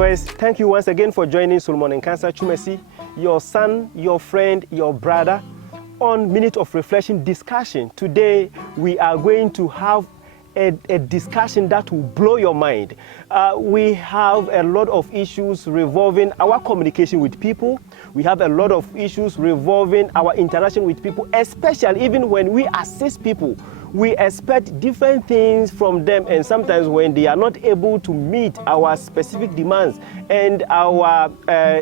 viewers, thank you once again for joining Solomon and Cancer Chumesi, your son, your friend, your brother, on Minute of Reflection discussion. Today, we are going to have a discussion that will blow your mind. We have a lot of issues revolving our communication with people. We have a lot of issues revolving our interaction with people, especially even when we assist people. We expect different things from them, and sometimes when they are not able to meet our specific demands and our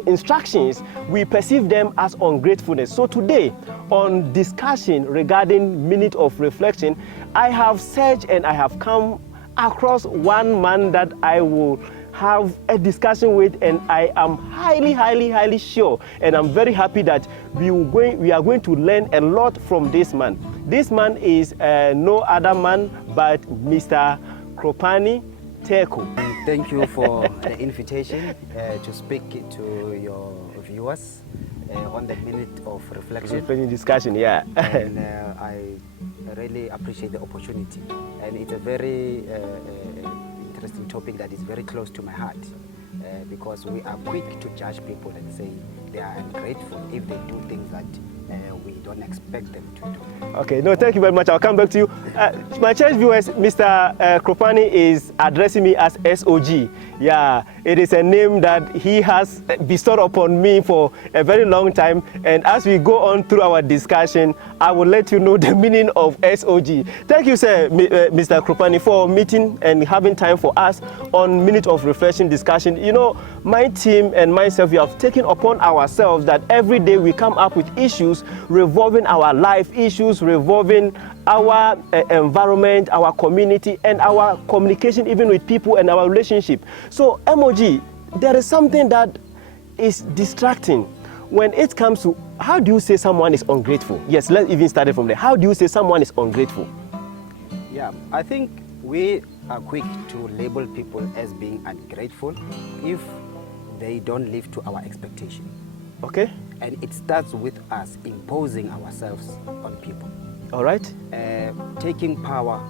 instructions, we perceive them as ungratefulness. So today, on discussion regarding Minute of Reflection, I have searched and I have come across one man that I will have a discussion with, and I am highly sure, and I'm very happy that we are going to learn a lot from this man. This man is no other man but Mr. Kgopane. Thank you for the invitation to speak to your viewers on the Minute of Reflection. Discussion, yeah. And I really appreciate the opportunity, and it's a very interesting topic that is very close to my heart, because we are quick to judge people and say they are ungrateful if they do things that we don't expect them to do. Okay, no, thank you very much. I'll come back to you. My church viewers, Mr. Kgopane is addressing me as SOG. Yeah, it is a name that he has bestowed upon me for a very long time. And as we go on through our discussion, I will let you know the meaning of SOG. Thank you, sir, Mr. Kgopane, for meeting and having time for us on Minute of Reflection discussion. You know, my team and myself, we have taken upon ourselves that every day we come up with issues revolving our life, issues revolving our environment, our community, and our communication even with people and our relationship. So, MOG, there is something that is distracting when it comes to how do you say someone is ungrateful? Yes, let's even start it from there. How do you say someone is ungrateful? Yeah, I think we are quick to label people as being ungrateful if they don't live to our expectation. Okay. And it starts with us imposing ourselves on people. All right. Taking power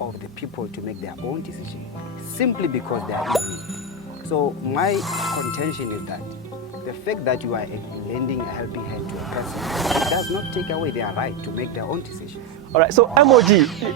of the people to make their own decision simply because they are in need. So my contention is that the fact that you are lending a helping hand to a person does not take away their right to make their own decisions. All right, so MOG,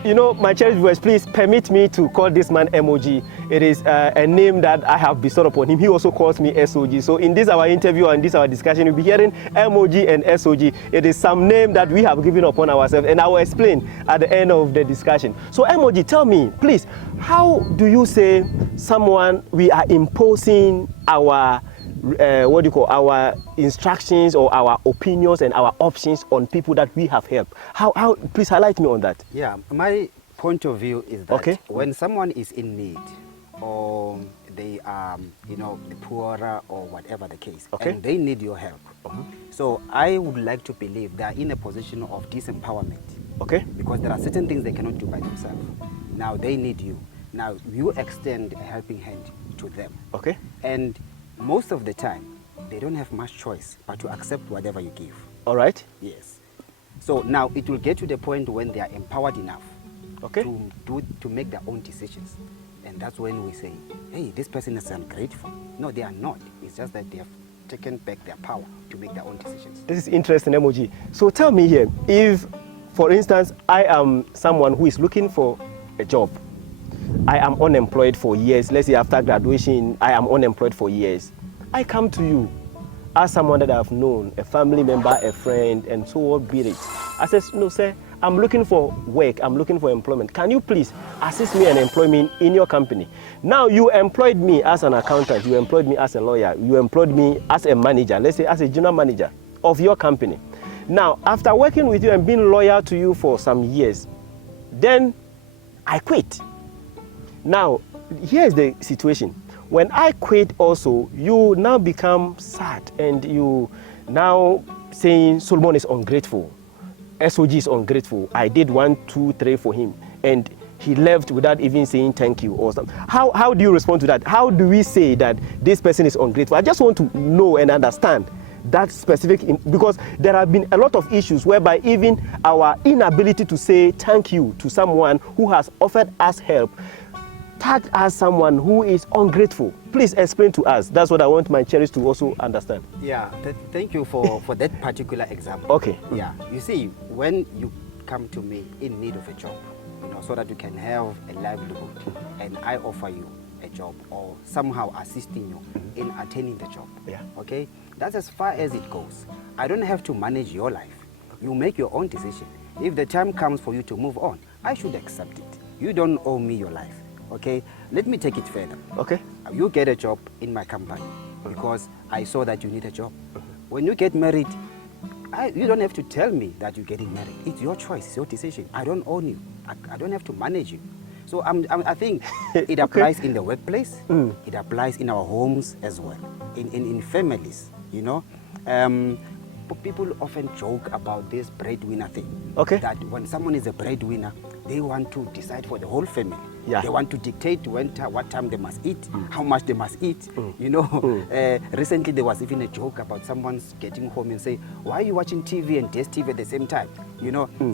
you know, my church viewers, please permit me to call this man MOG. It is a name that I have bestowed upon him. He also calls me SOG. So in this our interview and this our discussion, you'll be hearing MOG and SOG. It is some name that we have given upon ourselves, and I will explain at the end of the discussion. So MOG, tell me, please, how do you say someone we are imposing our our instructions or our opinions and our options on people that we have helped? How please highlight me on that. Yeah, my point of view is that when someone is in need, or they are, you know, poorer or whatever the case, and they need your help. So I would like to believe they are in a position of disempowerment. Because there are certain things they cannot do by themselves. Now they need you. Now you extend a helping hand to them. And most of the time, they don't have much choice but to accept whatever you give. All right. Yes. So now it will get to the point when they are empowered enough to make their own decisions. And that's when we say, hey, this person is ungrateful. No, they are not. It's just that they have taken back their power to make their own decisions. This is interesting, MOG. So tell me here, if, for instance, I am someone who is looking for a job, I am unemployed for years. Let's say after graduation, I am unemployed for years. I come to you as someone that I've known, a family member, a friend, and so on, be it. I said, no, sir, I'm looking for work. I'm looking for employment. Can you please assist me and employ me in your company? Now, you employed me as an accountant. You employed me as a lawyer. You employed me as a manager, let's say as a general manager of your company. Now, after working with you and being loyal to you for some years, then I quit. Now, here's the situation. When I quit also, you now become sad and you now saying Solomon is ungrateful. SOG is ungrateful. I did 1, 2, 3 for him and he left without even saying thank you or something. How do you respond to that? How do we say that this person is ungrateful? I just want to know and understand that specific, because there have been a lot of issues whereby even our inability to say thank you to someone who has offered us help tagged as someone who is ungrateful. Please explain to us. That's what I want my cherries to also understand. Yeah, thank you for that particular example. Okay. Yeah, you see, when you come to me in need of a job, so that you can have a livelihood, and I offer you a job or somehow assisting you in attaining the job. Yeah. Okay, that's as far as it goes. I don't have to manage your life. You make your own decision. If the time comes for you to move on, I should accept it. You don't owe me your life. Okay, let me take it further. Okay. You get a job in my company because I saw that you need a job. When you get married, you don't have to tell me that you're getting married. It's your choice, it's your decision. I don't own you. I don't have to manage you. So I think it applies in the workplace. It applies in our homes as well, in families. People often joke about this breadwinner thing. Okay. That when someone is a breadwinner, they want to decide for the whole family. Yeah. They want to dictate what time they must eat, how much they must eat. Recently there was even a joke about someone's getting home and say, why are you watching TV and DSTV at the same time?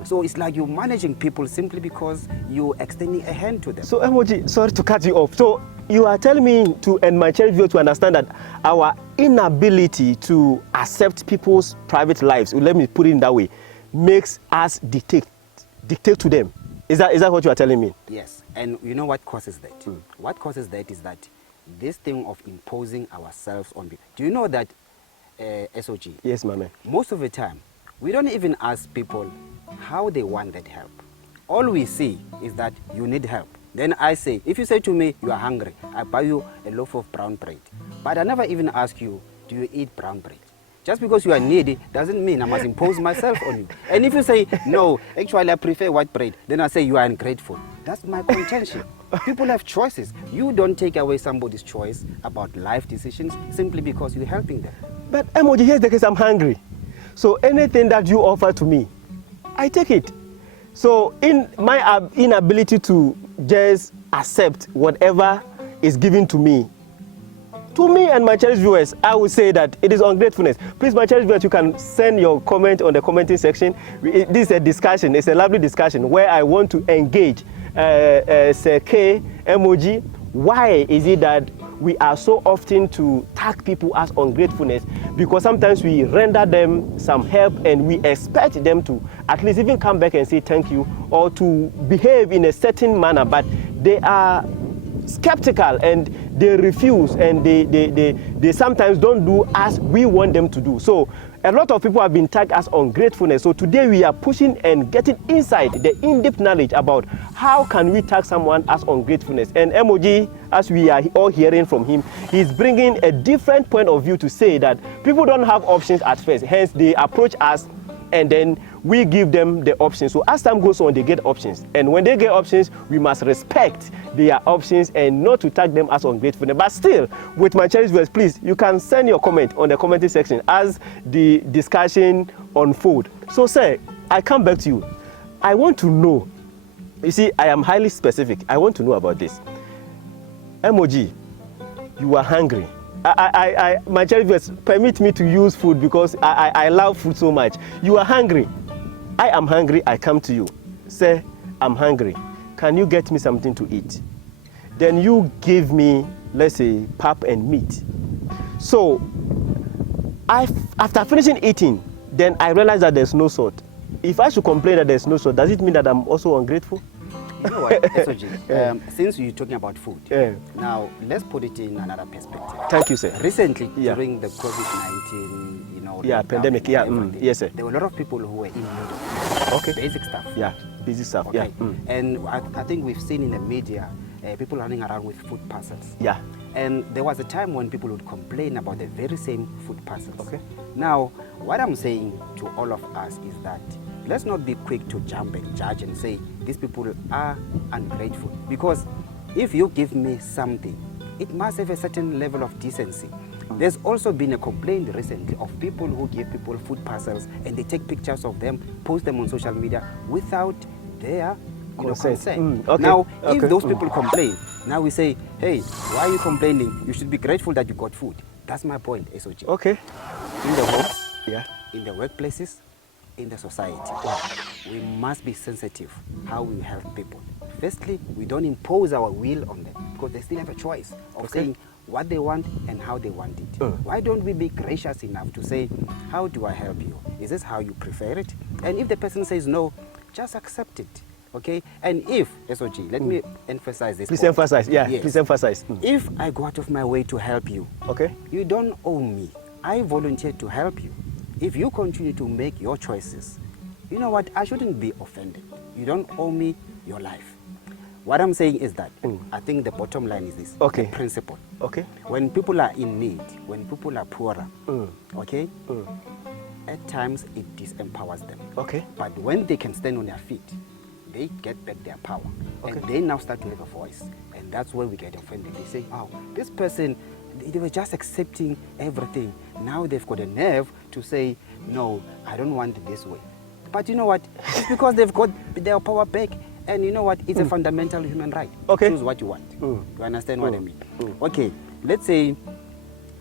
So it's like you're managing people simply because you're extending a hand to them. So Emoji, sorry to cut you off. So you are telling me and my cherry viewer to understand that our inability to accept people's private lives, let me put it in that way, makes us dictate to them. Is that what you are telling me? Yes, and you know what causes that? What causes that is that this thing of imposing ourselves on people. Do you know that, SOG? Yes, my man. Most of the time, we don't even ask people how they want that help. All we see is that you need help. Then I say, if you say to me, you are hungry, I buy you a loaf of brown bread. But I never even ask you, do you eat brown bread? Just because you are needy doesn't mean I must impose myself on you. And if you say, no, actually I prefer white bread, then I say you are ungrateful. That's my contention. People have choices. You don't take away somebody's choice about life decisions simply because you're helping them. But Emoji, here's the case, I'm hungry. So anything that you offer to me, I take it. So in my inability to just accept whatever is given to me and my cherished viewers, I would say that it is ungratefulness. Please, my cherished viewers, you can send your comment on the commenting section. This is a discussion. It's a lovely discussion where I want to engage K, Emoji. Why is it that we are so often to tag people as ungratefulness? Because sometimes we render them some help and we expect them to at least even come back and say thank you or to behave in a certain manner, but they are skeptical and they refuse and they sometimes don't do as we want them to do. So a lot of people have been tagged as ungratefulness. So today we are pushing and getting inside the in-depth knowledge about how can we tag someone as ungratefulness. And Emoji, as we are all hearing from him, he's bringing a different point of view to say that people don't have options at first. Hence they approach us and then we give them the options. So as time goes on, they get options. And when they get options, we must respect their options and not to tag them as ungrateful. But still, with my cherished viewers, please, you can send your comment on the commenting section as the discussion unfolds. So, sir, I come back to you. I want to know, you see, I am highly specific. I want to know about this. Emoji, you are hungry. My cherished viewers, permit me to use food because I love food so much. You are hungry. I am hungry. I come to you. Say, I'm hungry. Can you get me something to eat? Then you give me, let's say, pap and meat. So, after finishing eating, then I realize that there's no salt. If I should complain that there's no salt, does it mean that I'm also ungrateful? You know what, SOG, since you're talking about food, now let's put it in another perspective. Thank you, sir. Recently, during the COVID-19, pandemic, yes, sir. There were a lot of people who were in need of basic stuff. Yeah, basic stuff, okay. And I think we've seen in the media, people running around with food parcels. Yeah. And there was a time when people would complain about the very same food parcels. Okay. Now, what I'm saying to all of us is that let's not be quick to jump and judge and say these people are ungrateful. Because if you give me something, it must have a certain level of decency. There's also been a complaint recently of people who give people food parcels and they take pictures of them, post them on social media without their consent. Okay. Now, if those people complain, now we say, hey, why are you complaining? You should be grateful that you got food. That's my point, SOG. Okay. In the homes, in the workplaces, in the society, we must be sensitive how we help people. firstly, we don't impose our will on them, because they still have a choice of saying what they want and how they want it. Why don't we be gracious enough to say, how do I help you? Is this how you prefer it? And if the person says no, just accept it. Okay? And if, SOG, let me emphasize this. Please point. emphasize, yeah, Yes. please emphasize. If I go out of my way to help you, Okay. you don't owe me. I volunteered to help you. If you continue to make your choices, you know what? I shouldn't be offended. You don't owe me your life. What I'm saying is that I think the bottom line is this. Okay. The principle. Okay. When people are in need, when people are poorer, okay, at times it disempowers them. Okay. But when they can stand on their feet, they get back their power. And they now start to have a voice. And that's where we get offended. They say, oh, this person, they were just accepting everything. Now they've got a nerve to say, no, I don't want it this way. But you know what? It's because they've got their power back. And you know what? It's a fundamental human right. Okay. Choose what you want. You understand what I mean? Okay, let's say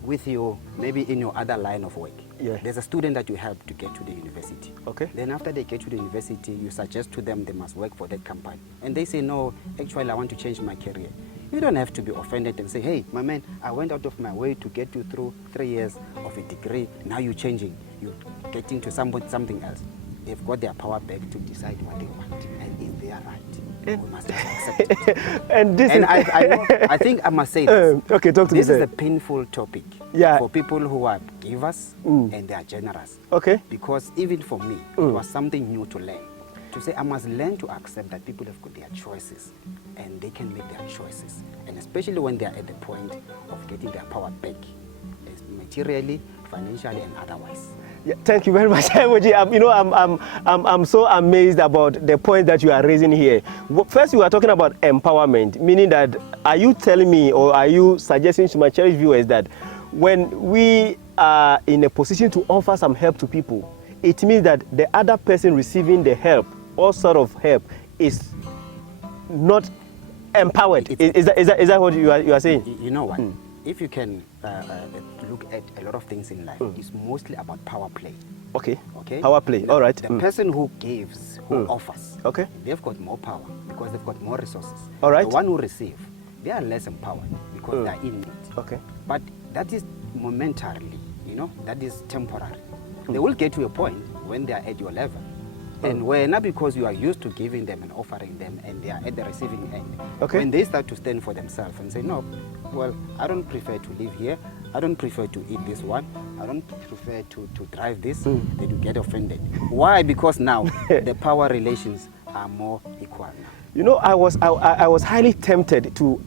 with you, maybe in your other line of work, there's a student that you help to get to the university. Okay. Then after they get to the university, you suggest to them they must work for that company. And they say, no, actually I want to change my career. You don't have to be offended and say, hey, my man, I went out of my way to get you through 3 years of a degree. Now you're changing. You're getting to something else. They've got their power back to decide what they want. And it's their right. We must accept it. And this and is... I know, I think I must say this. Okay, talk to me. This is a painful topic for people who are givers and they are generous. Okay. Because even for me, it was something new to learn. To say I must learn to accept that people have got their choices and they can make their choices. And especially when they are at the point of getting their power back, materially, financially, and otherwise. Yeah, thank you very much, Emoji. I'm so amazed about the point that you are raising here. First, you are talking about empowerment, meaning that are you telling me or are you suggesting to my cherished viewers that when we are in a position to offer some help to people, it means that the other person receiving the help, all sort of help, is not empowered? Is that what you are saying? You know what? If you can look at a lot of things in life, it's mostly about power play. Okay. Okay. Power play. All right. The person who gives, who offers, okay, they've got more power because they've got more resources. All right. The one who receives, they are less empowered because they are in need. Okay. But that is momentarily, you know, that is temporary. They will get to a point when they are at your level. And where not because you are used to giving them and offering them and they are at the receiving end. Okay. When they start to stand for themselves and say, no, well, I don't prefer to live here. I don't prefer to eat this one. I don't prefer to drive this. They do get offended. Why? Because now the power relations are more equal now. You know, I was highly tempted to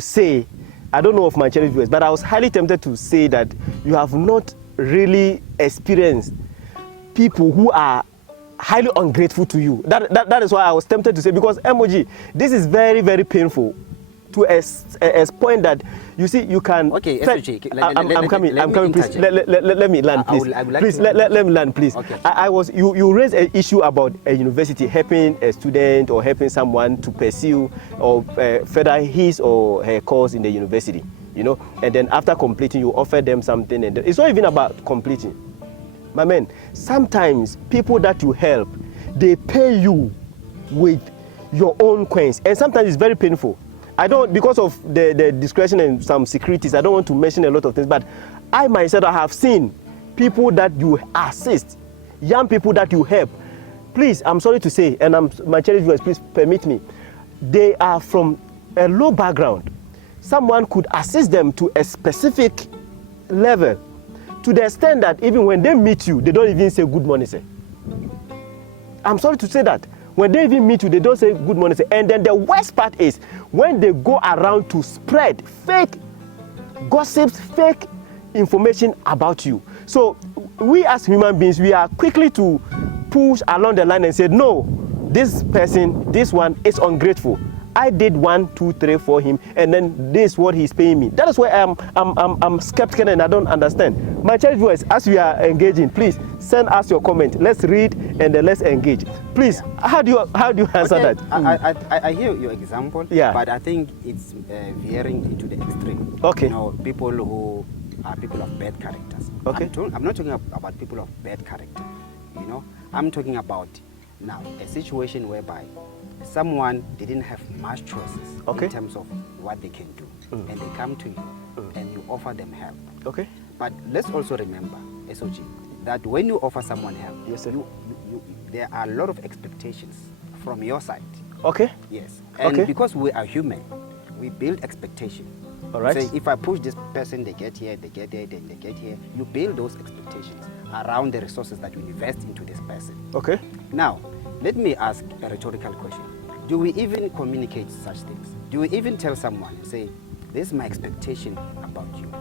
say, I don't know of my cherished viewers, but I was highly tempted to say that you have not really experienced people who are highly ungrateful to you. That is why I was tempted to say, because Emoji, this is very, very painful to a point that you see you can. Okay, I'm coming. Please let me land, please. Please let me land, please. Okay. You raised an issue about a university helping a student or helping someone to pursue or further his or her course in the university, you know, and then after completing, you offer them something, and it's not even about completing. My man, sometimes people that you help, they pay you with your own coins, and sometimes it's very painful. I don't, because of the discretion and some securities, I don't want to mention a lot of things, but I myself have seen people that you assist, young people that you help. Please, I'm sorry to say, and my cherished viewers, please permit me, they are from a low background. Someone could assist them to a specific level, to the extent that even when they meet you, they don't even say good morning, sir. I'm sorry to say that. When they even meet you, they don't say good morning, sir. And then the worst part is when they go around to spread fake gossips, fake information about you. So we as human beings, we are quickly to push along the line and say, no, this person, this one is ungrateful. I did 1, 2, 3 for him, and then this is what he's paying me. That is why I'm skeptical and I don't understand. My cherished viewers, as we are engaging, please send us your comment. Let's read and then let's engage. Please, how do you answer that? I hear your example, but I think it's veering into the extreme. Okay. You know, people who are people of bad characters. Okay. I'm not talking about people of bad character. You know, I'm talking about now a situation whereby someone didn't have much choices Okay. in terms of what they can do, and they come to you and you offer them help. Okay. But let's also remember, SOG, that when you offer someone help, Yes, sir. there are a lot of expectations from your side. Okay. Yes. And Okay. because we are human, we build expectation. All right. Say, if I push this person, they get here, they get there, then they get here. You build those expectations around the resources that you invest into this person. Okay. Now, let me ask a rhetorical question. Do we even communicate such things? Do we even tell someone, say, this is my expectation about you?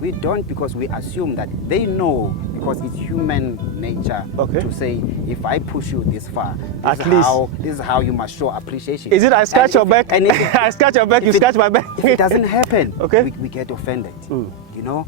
We don't, because we assume that they know, because it's human nature to say, if I push you this far, this is how you must show appreciation. Is it I scratch your back? And I scratch your back, you scratch my back? If it doesn't happen, okay, we get offended. You know,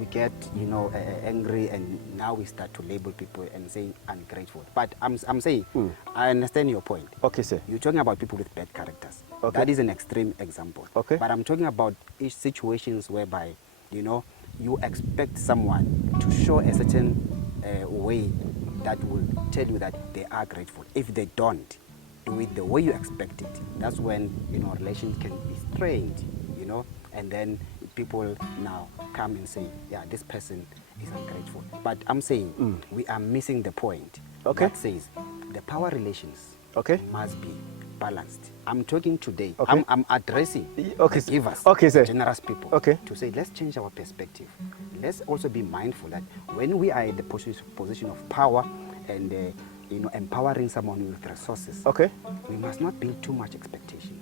we get, you know, angry, and now we start to label people and say ungrateful. But I'm saying, I understand your point. Okay, sir. You're talking about people with bad characters. Okay. That is an extreme example. Okay. But I'm talking about situations whereby, you know, you expect someone to show a certain way that will tell you that they are grateful. If they don't do it the way you expect it, that's when, you know, relations can be strained, you know, and then people now come and say, yeah, this person is ungrateful. But I'm saying we are missing the point. Okay. That says the power relations must be balanced. I'm talking today. Okay. I'm addressing the givers, sir. generous people, to say, let's change our perspective. Let's also be mindful that when we are in the position of power and you know, empowering someone with resources, we must not build too much expectation.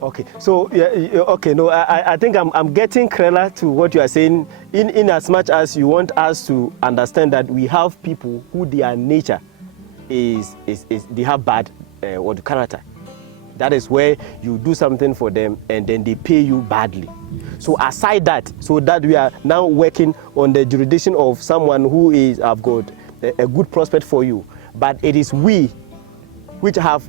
Okay, so no, I think I'm getting clearer to what you are saying. In as much as you want us to understand that we have people who their nature is they have bad or the character. That is where you do something for them and then they pay you badly. So aside that, so that we are now working on the jurisdiction of someone who is have got a good prospect for you, but it is we which have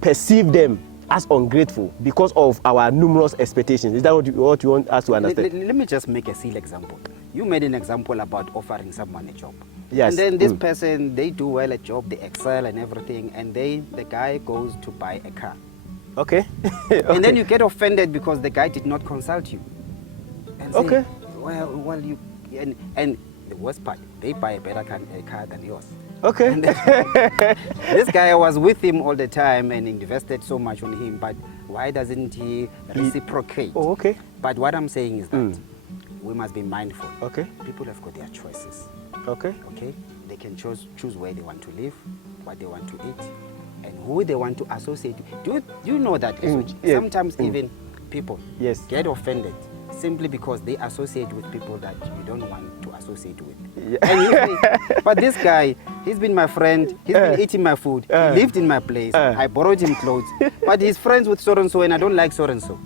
perceive them as ungrateful because of our numerous expectations. Is that what you want us to understand? Let me just make a silly example. You made an example about offering someone a job. Yes. And then this person, they do well at job, they excel and everything, and the guy goes to buy a car. Okay. And then you get offended because the guy did not consult you. And say, well, you, and the worst part, they buy a better car than yours. Okay. This guy was with him all the time and invested so much on him, but why doesn't he reciprocate? Oh, okay. But what I'm saying is that we must be mindful. Okay. People have got their choices. Okay. Okay. They can choose where they want to live, what they want to eat, and who they want to associate with. Do you know that sometimes even people get offended simply because they associate with people that you don't want to associate with. Yeah. And but this guy, he's been my friend, he's been eating my food, he lived in my place, I borrowed him clothes, but he's friends with so-and-so and I don't like so-and-so.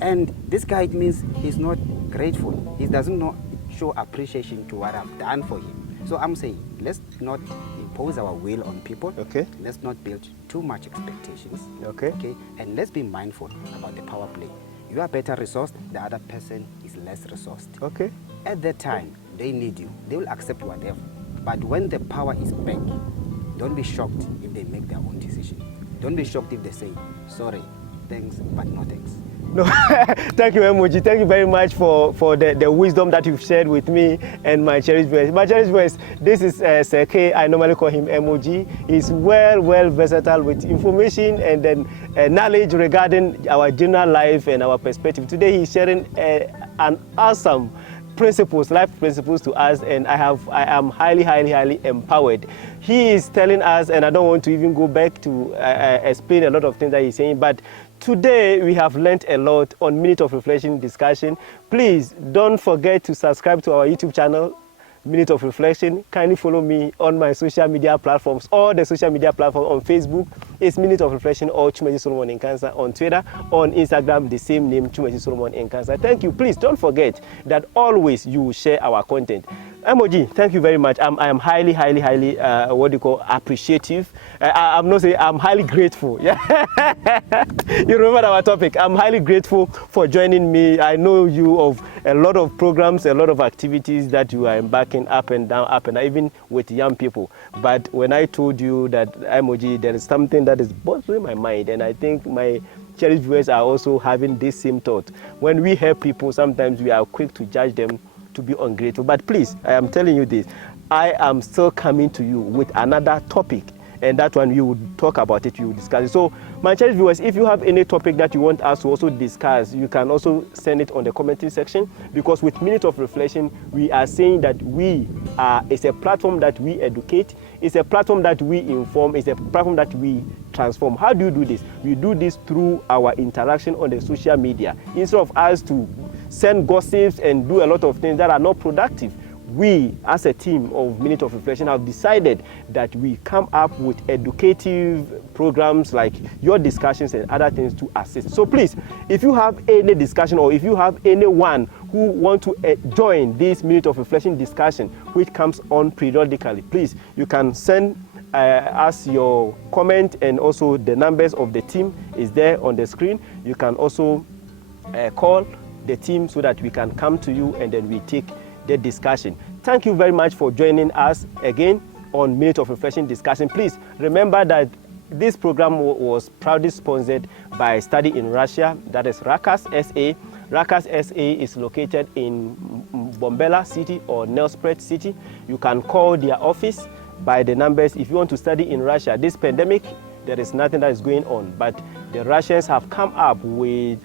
And this guy, it means he's not grateful. He doesn't show appreciation to what I've done for him. So I'm saying, let's not impose our will on people. Okay. Let's not build too much expectations. Okay. Okay. And let's be mindful about the power play. You are better resourced, the other person is less resourced. Okay. At that time, they need you. They will accept whatever. But when the power is back, don't be shocked if they make their own decision. Don't be shocked if they say, sorry, thanks, but no thanks. No, thank you, Emoji. Thank you very much for the wisdom that you've shared with me and my cherished voice. My cherished voice, this is Sir K. I normally call him Emoji. He's well versatile with information and then knowledge regarding our general life and our perspective. Today he's sharing an awesome life principles to us, and I am highly empowered. He is telling us, and I don't want to even go back to explain a lot of things that he's saying, but today we have learned a lot on Minute of Reflection discussion. Please don't forget to subscribe to our YouTube channel, Minute of Reflection. Kindly follow me on my social media platforms. All the social media platforms on Facebook is Minute of Reflection or Chumaji Solomon Nkansa. On Twitter, on Instagram, the same name, Chumaji Solomon Nkansa. Thank you. Please don't forget that always you share our content. Emoji, thank you very much. I am highly, what do you call, appreciative. I'm not saying, I'm highly grateful. Yeah. You remember our topic. I'm highly grateful for joining me. I know you of a lot of programs, a lot of activities that you are embarking up and down, even with young people. But when I told you that, Emoji, there is something that is bothering my mind, and I think my cherished viewers are also having this same thought. When we help people, sometimes we are quick to judge them to be ungrateful. But please, I am telling you this, I am still coming to you with another topic, and that one we will talk about it, we will discuss it. So my cherished viewers, if you have any topic that you want us to also discuss, you can also send it on the commenting section, because with Minute of Reflection, we are saying that it's a platform that we educate, it's a platform that we inform, it's a platform that we transform. How do you do this? We do this through our interaction on the social media. Instead of us to send gossips and do a lot of things that are not productive, we as a team of Minute of Reflection have decided that we come up with educative programs like your discussions and other things to assist. So please, if you have any discussion, or if you have anyone who want to join this Minute of Reflection discussion, which comes on periodically, please, you can send us your comment, and also the numbers of the team is there on the screen. You can also call the team so that we can come to you and then we take the discussion. Thank you very much for joining us again on Minute of Reflection discussion. Please remember that this program was proudly sponsored by Study in Russia, that is Rakas SA. Rakas SA is located in Bombela City or Nelspruit City. You can call their office by the numbers if you want to study in Russia. This pandemic, there is nothing that is going on, but the Russians have come up with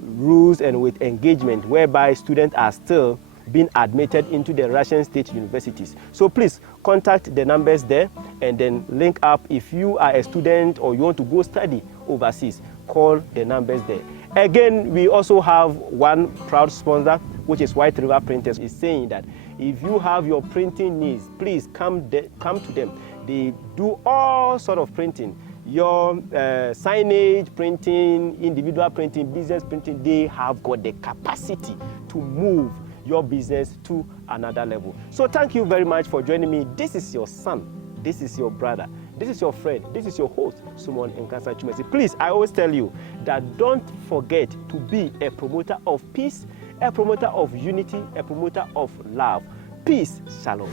rules and with engagement whereby students are still being admitted into the Russian state universities. So please contact the numbers there and then link up. If you are a student or you want to go study overseas, call the numbers there. Again, we also have one proud sponsor, which is White River Printers, is saying that if you have your printing needs, please come to them. They do all sort of printing. Your signage printing, individual printing, business printing, they have got the capacity to move your business to another level. So thank you very much for joining me. This is your son, this is your brother, this is your friend, this is your host, Sumon Nkansa Chumesi. Please, I always tell you that don't forget to be a promoter of peace, a promoter of unity, a promoter of love. Peace, shalom.